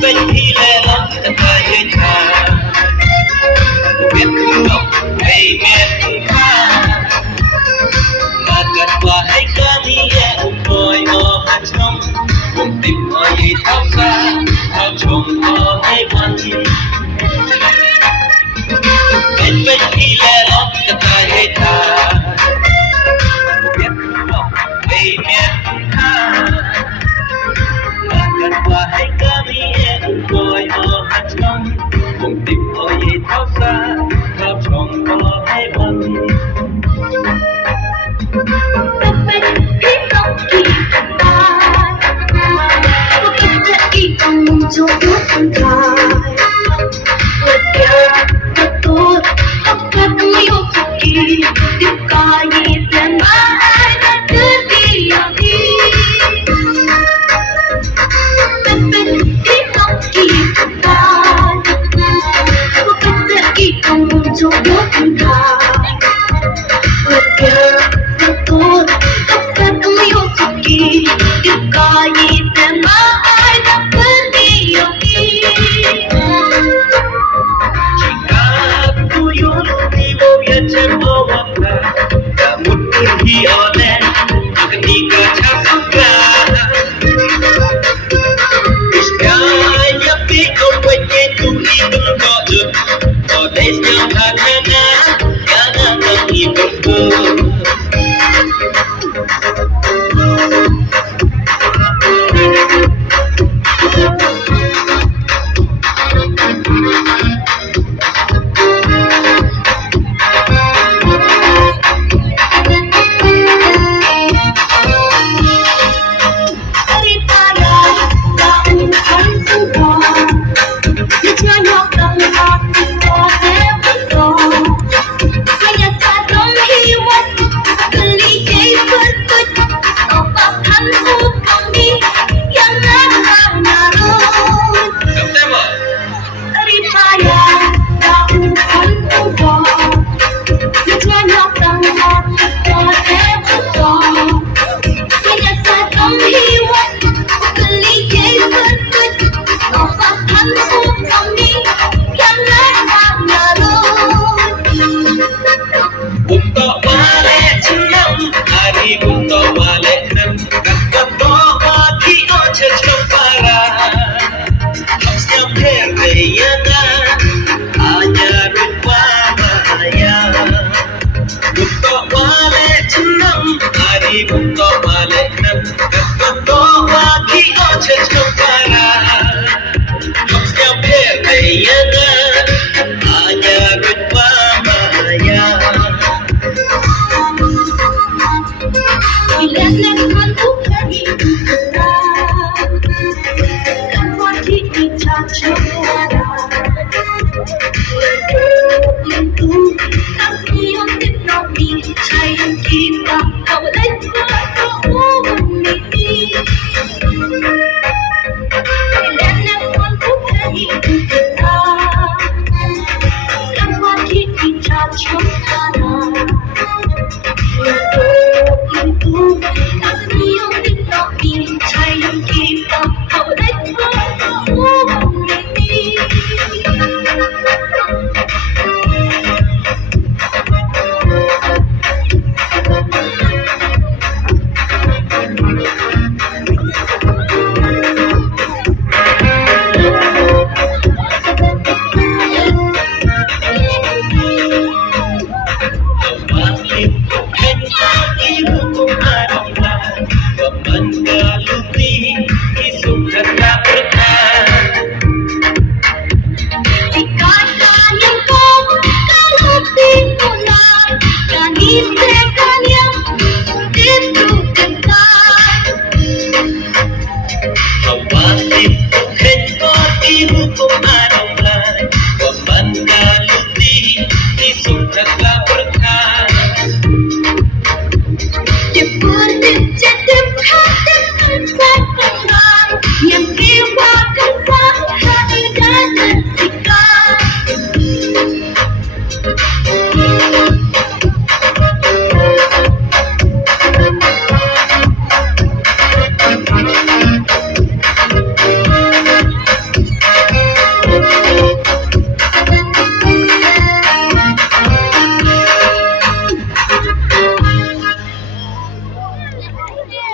เป็นที่แลล้ำแต่ใจให้เธอเวียนคืนอกให้เมียนข้ามาเกิดว่าให้กันนี้แย่คอยออกหันชมผมติดคอยเท้าซาเท้าชมขอให้มันเป็นที่แลล้ำแต่ใจให้เธอเวียนคืนอกให้เมียนข้ากันว่าให้ก็มีเองคอยออกหัดชมผมติดคอยเท้าซาชอบชมขอให้มันเป็นพี่น้องกี่ตาก็คิดจะอีกต้องมุ่งจูบคนไทยว่าเดียวก็ตัวต้องเกิดไม่ยอมสักทีดิบกายยิ่งเปลี่ยนมาให้นั่นคือดีอย่างนี้เป็นพี่น้องกี่ตาก็คิดจะอีกต้องมุ่งจูบคนไทยว่าเดียวBetul, takkan umiyong sakit Di kayi tema ay naperdioki Jika aku yun di bawah cembowan Kamu pergi oleh ketika casuka Iskanya pikir wajah tu hidung kau Kodesnya karena Jangan menghiburku Untuk balik senang hari untuk balik nem kakak bawa di oce cempara Maksudnya perlayanan hanya rupa maya Untuk balik senang hari untuk balik nem kakak bawa di oce cempara Maksudnya perlayanan